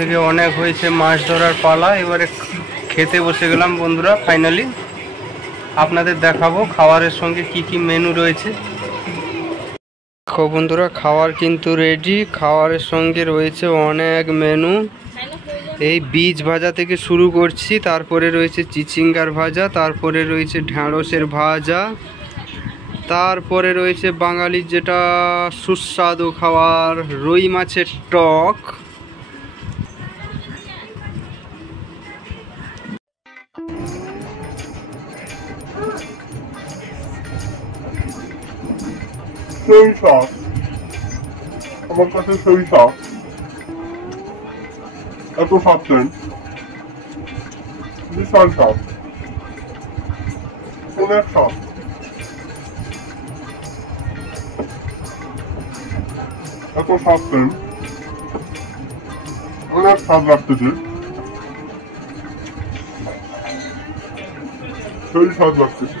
থেকে অনেক হয়েছে, মাছ ধরার পালা। এবারে খেতে বসে গেলাম বন্ধুরা। ফাইনালি আপনাদের দেখাবো খাবারের সঙ্গে কি কি মেনু রয়েছে। বন্ধুরা খাবার কিন্তু রেডি। খাবারের সঙ্গে রয়েছে অনেক মেনু। এই বীজ ভাজা থেকে শুরু করছি, তারপরে রয়েছে চিচিঙ্গার ভাজা, তারপরে রয়েছে ঢ্যাঁড়সের ভাজা, তারপরে রয়েছে বাঙালির যেটা সুস্বাদু খাবার রুই মাছের টক, আমার কাছে সেই শাক এত খাচ্ছেন, বিশাল শাক, অনেক শাক, এত খাচ্ছেন, অনেক স্বাদ লাগতেছে, সেই স্বাদ লাগতেছে।